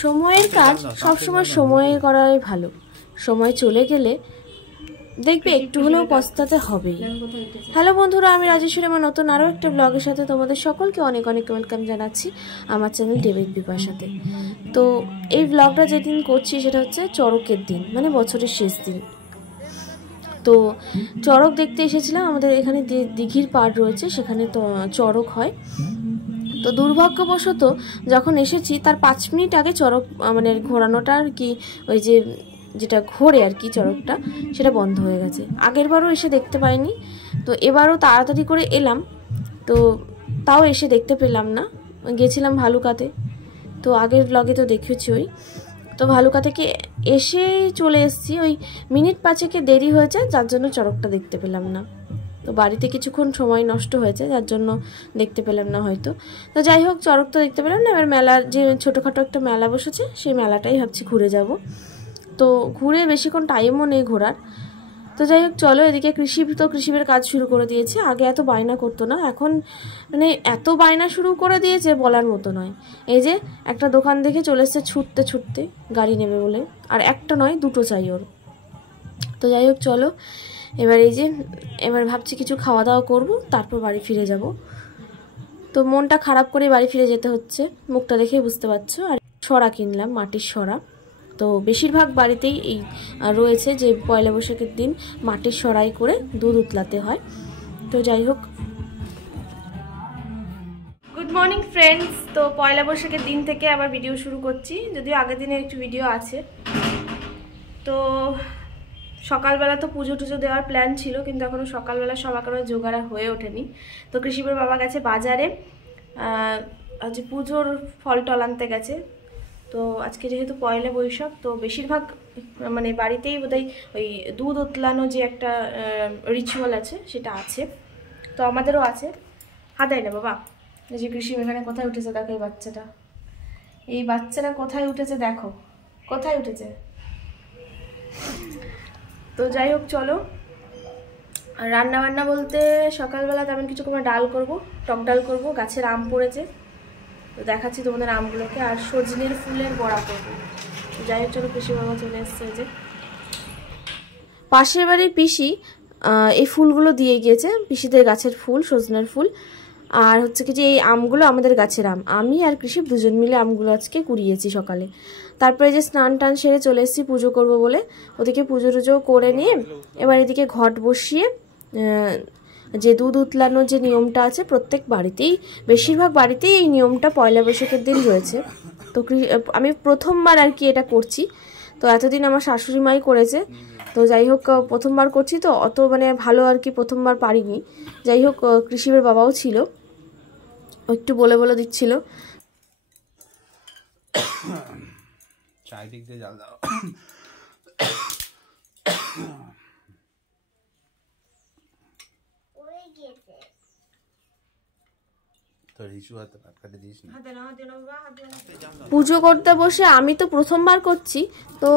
সময়ের কাজ সবসময় সময়ে করাই ভালো। সময় চলে গেলে দেখবে একটু হলেও পস্তাতে হবেই। হ্যালো বন্ধুরা, আমি রাজেশ্বরী। আমার নতুন আরও একটা ব্লগের সাথে তোমাদের সকলকে অনেক অনেক ওয়েলকাম জানাচ্ছি আমার চ্যানেল ডেভিড বিপাশাতে। তো এই ব্লগটা যেদিন করছি সেটা হচ্ছে চড়কের দিন, মানে বছরের শেষ দিন। তো চড়ক দেখতে এসেছিলাম। আমাদের এখানে দিঘির পাড় রয়েছে, সেখানে তো চড়ক হয়। তো দুর্ভাগ্যবশত যখন এসেছি তার 5 মিনিট আগে চড়ক মানে ঘোরানোটা আর কি, ওই যেটা ঘোরে আর কি চড়কটা, সেটা বন্ধ হয়ে গেছে। আগেরবারও এসে দেখতে পাইনি, তো এবারও তাড়াতাড়ি করে এলাম, তো তাও এসে দেখতে পেলাম না। গেছিলাম ভালুকাতে, তো আগের ব্লগে তো দেখেছি। তো ভালুকা থেকে এসেই চলে এসেছি, ওই মিনিট 5 দেরি হয়েছে, যার জন্য চড়কটা দেখতে পেলাম না। তো বাড়িতে কিছুক্ষণ সময় নষ্ট হয়েছে, যার জন্য দেখতে পেলাম না হয়তো। তো যাই হোক, চড়ক তো দেখতে পেলাম না। এবার মেলার যে ছোটোখাটো একটা মেলা বসেছে, সেই মেলাটাই ভাবছি ঘুরে যাব। তো ঘুরে বেশিক্ষণ টাইমও নেই ঘোরার। তো যাই হোক চলো, এদিকে কৃষিবের কাজ শুরু করে দিয়েছে। আগে এত বায়না করতো না, এখন মানে এত বায়না শুরু করে দিয়েছে বলার মতো নয়। এই যে একটা দোকান দেখে চলে এসছে ছুটতে ছুটতে গাড়ি নেবে বলে, আর একটা নয়, দুটো চাই ওর। তো যাই হোক চলো, এবার ভাবছি কিছু খাওয়া দাওয়া করবো, তারপর বাড়ি ফিরে যাব। তো মনটা খারাপ করে বাড়ি ফিরে যেতে হচ্ছে, মুখটা দেখে বুঝতে পারছো। আর সরা কিনলাম, মাটির সরা। তো বেশিরভাগ বাড়িতেই এই রয়েছে যে পয়লা বৈশাখের দিন মাটির সরাই করে দুধ উতলাতে হয়। তো যাই হোক, গুড মর্নিং ফ্রেন্ডস। তো পয়লা বৈশাখের দিন থেকে আবার ভিডিও শুরু করছি, যদিও আগের দিনের একটু ভিডিও আছে। তো সকালবেলা তো পুজো টুজো দেওয়ার প্ল্যান ছিল, কিন্তু এখনও সকালবেলা সবার জোগাড় হয়ে ওঠেনি। তো কৃষিবের বাবা গেছে বাজারে, আজ পুজোর ফল টল আনতে গেছে। তো আজকে যেহেতু পয়লা বৈশাখ, তো বেশিরভাগ মানে বাড়িতেই বোধহয় ওই দুধ উতলানো যে একটা রিচুয়াল আছে, সেটা আছে। তো আমাদেরও আছে। হাতাই না বাবা, এই যে কৃষি এখানে কোথায় উঠেছে দেখো, এই বাচ্চাটা কোথায় উঠেছে দেখো, কোথায় উঠেছে। তো যাই হোক চলো, রান্না বান্না বলতে সকালবেলা তেমন কিছু কোনো ডাল করব, টক ডাল করব। গাছের আম পড়েছে, তো দেখাচ্ছি তোমাদের আমগুলোকে। আর সজনের ফুলের বড়া করবো। যাই হোক চলো, পিসি বাবা চলে এসছে। যে পাশের বাড়ির পিসি এই ফুলগুলো দিয়ে গিয়েছে, পিসিদের গাছের ফুল, সজনের ফুল। আর হচ্ছে কি যে এই আমগুলো আমাদের গাছের আম, আমি আর কৃষি দুজন মিলে আমগুলো আজকে কুড়িয়েছি সকালে। তারপরে যে স্নান টান সেরে চলে এসেছি পুজো করবো বলে। ওদিকে পুজো টুজো করে নিয়ে এবার এদিকে ঘট বসিয়ে যে দুধ উতলানোর যে নিয়মটা আছে প্রত্যেক বাড়িতেই, বেশিরভাগ বাড়িতেই এই নিয়মটা পয়লা বৈশাখের দিন রয়েছে। তো আমি প্রথমবার আর কি এটা করছি। তো এতদিন আমার শাশুড়ি মাই করেছে। তো যাই হোক, প্রথমবার করছি, তো অত মানে ভালো আর কি প্রথমবার পারিনি। যাই হোক, কৃষিবের বাবাও ছিল, একটু বলে বলে দিচ্ছিল। চারিদিক দিয়ে জাল দাও। পুজো করতে বসে আমি তো প্রথমবার করছি, তো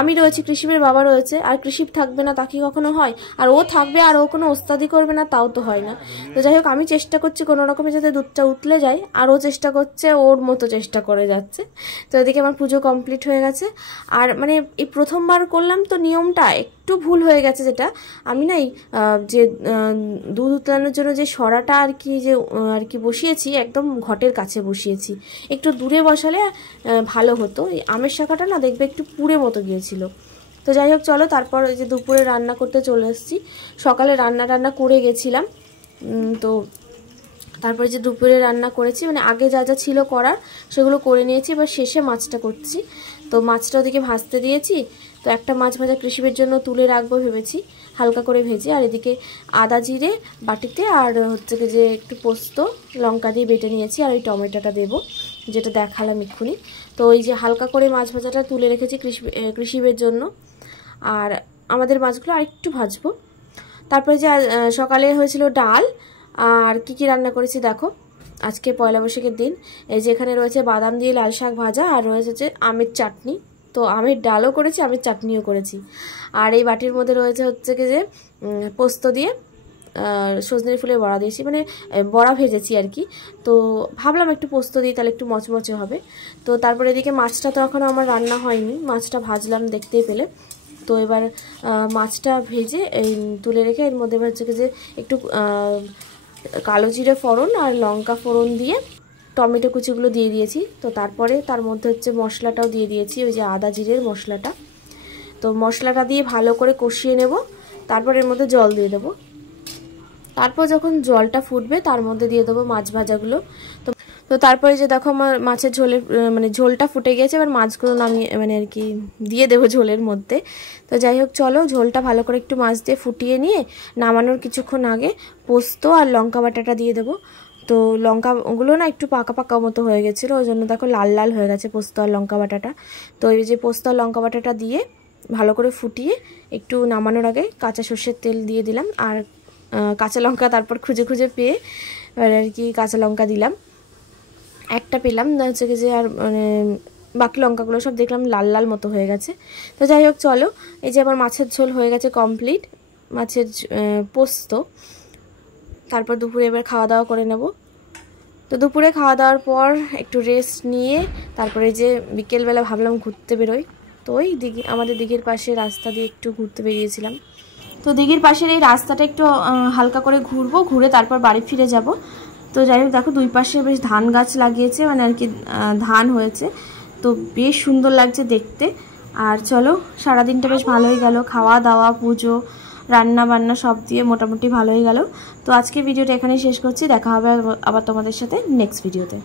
আমি রয়েছি, কৃষিবের বাবা রয়েছে, আর কৃষিব থাকবে না তা কি কখনো হয়? আর ও থাকবে আর ও কোনো ওস্তাদি করবে না, তাও তো হয় না। তো যাই হোক, আমি চেষ্টা করছি কোনো রকমে যাতে দুধটা উতলে যায়, আর ও চেষ্টা করছে, ওর মতো চেষ্টা করে যাচ্ছে। তো এদিকে আমার পুজো কমপ্লিট হয়ে গেছে। আর মানে এই প্রথমবার করলাম, তো নিয়মটা একটু ভুল হয়ে গেছে। যেটা আমি না যে দুধ উতলানোর জন্য যে সরাটা আর কি বসিয়েছি, একদম ঘটের কাছে বসিয়েছি। একটু দূরে বসালে ভালো হতো। এই আমের শাখাটা না দেখবে একটু পুড়ে মতো গিয়েছিল। তো যাই হোক চলো, তারপর ওই যে দুপুরে রান্না করতে চলে এসেছি। সকালে রান্না করে গেছিলাম। তো তারপরে যে দুপুরে রান্না করেছি, মানে আগে যা যা ছিল করার সেগুলো করে নিয়েছি। এবার শেষে মাছটা করছি। তো মাছটা ওদিকে ভাজতে দিয়েছি। তো একটা মাছ ভাজা কৃষিবের জন্য তুলে রাখবো ভেবেছি, হালকা করে ভেজে। আর এদিকে আদা জিরে বাটিতে, আর হচ্ছে কি যে একটু পোস্ত লঙ্কা দিয়ে বেটে নিয়েছি, আর ওই টমেটোটা দেবো যেটা দেখালাম এক্ষুনি। তো ওই যে হালকা করে মাছ ভাজাটা তুলে রেখেছি কৃষিবের জন্য। আর আমাদের মাছগুলো আরেকটু ভাজবো। তারপরে যে সকালে হয়েছিল ডাল। আর কি রান্না করেছি দেখো, আজকে পয়লা বৈশাখের দিন। এই যে এখানে রয়েছে বাদাম দিয়ে লাল শাক ভাজা, আর রয়েছে হচ্ছে আমের চাটনি। তো আমের ডালও করেছি, আমের চাটনিও করেছি। আর এই বাটির মধ্যে রয়েছে হচ্ছে কি যে পোস্ত দিয়ে সজনের ফুলের বড়া দিয়েছি, মানে বড়া ভেজেছি আর কি। তো ভাবলাম একটু পোস্ত দিই, তাহলে একটু মচমচে হবে। তো তারপরে এদিকে মাছটা তো এখনও আমার রান্না হয়নি, মাছটা ভাজলাম দেখতেই পেলে। তো এবার মাছটা ভেজে তুলে রেখে এর মধ্যে হচ্ছে যে একটু কালো জিরে ফোড়ন আর লঙ্কা ফোড়ন দিয়ে টমেটো কুচিগুলো দিয়ে দিয়েছি। তো তারপরে তার মধ্যে হচ্ছে মশলাটাও দিয়ে দিয়েছি, ওই যে আদা জিরের মশলাটা। তো মশলাটা দিয়ে ভালো করে কষিয়ে নেব, তারপর এর মধ্যে জল দিয়ে দেবো। তারপর যখন জলটা ফুটবে তার মধ্যে দিয়ে দেবো মাছ ভাজাগুলো। তো তারপরে যে দেখো আমার মাছের ঝোলের মানে ঝোলটা ফুটে গেছে, এবার মাছগুলো নামিয়ে মানে আর কি দিয়ে দেবো ঝোলের মধ্যে। তো যাই হোক চলো, ঝোলটা ভালো করে একটু মাছ দিয়ে ফুটিয়ে নিয়ে নামানোর কিছুক্ষণ আগে পোস্ত আর লঙ্কা বাটাটা দিয়ে দেবো। তো লঙ্কাগুলো না একটু পাকা পাকা মতো হয়ে গেছিলো, ওই জন্য দেখো লাল লাল হয়ে গেছে পোস্ত আর লঙ্কা বাটাটা। তো এই যে পোস্ত আর লঙ্কা বাটাটা দিয়ে ভালো করে ফুটিয়ে একটু নামানোর আগে কাঁচা সর্ষের তেল দিয়ে দিলাম, আর কাঁচা লঙ্কা তারপর খুঁজে খুঁজে পেয়ে আর কি কাঁচা লঙ্কা দিলাম, একটা পেলাম না হচ্ছে যে, আর মানে বাকি লঙ্কাগুলো সব দেখলাম লাল লাল মতো হয়ে গেছে। তো যাই হোক চলো, এই যে আমার মাছের ঝোল হয়ে গেছে কমপ্লিট, মাছের পোস্ত। তারপর দুপুরে এবার খাওয়া দাওয়া করে নেব। তো দুপুরে খাওয়া দাওয়ার পর একটু রেস্ট নিয়ে তারপরে যে বিকেলবেলা ভাবলাম ঘুরতে বেরোই। তো ওই আমাদের দিঘির পাশে রাস্তা দিয়ে একটু ঘুরতে বেরিয়েছিলাম। তো দিঘির পাশের এই রাস্তাটা একটু হালকা করে ঘুরবো, ঘুরে তারপর বাড়ি ফিরে যাব। তো যাই হোক দেখো দুই পাশে বেশ ধান গাছ লাগিয়েছে, মানে আর কি ধান হয়েছে, তো বেশ সুন্দর লাগছে দেখতে। আর চলো, সারাদিনটা বেশ ভালোই গেল, খাওয়া দাওয়া পুজো রান্না বান্না সব দিয়ে মোটামুটি ভালোই গেল। তো আজকে ভিডিওটা এখানেই শেষ করছি, দেখা হবে আবার তোমাদের সাথে নেক্সট ভিডিওতে।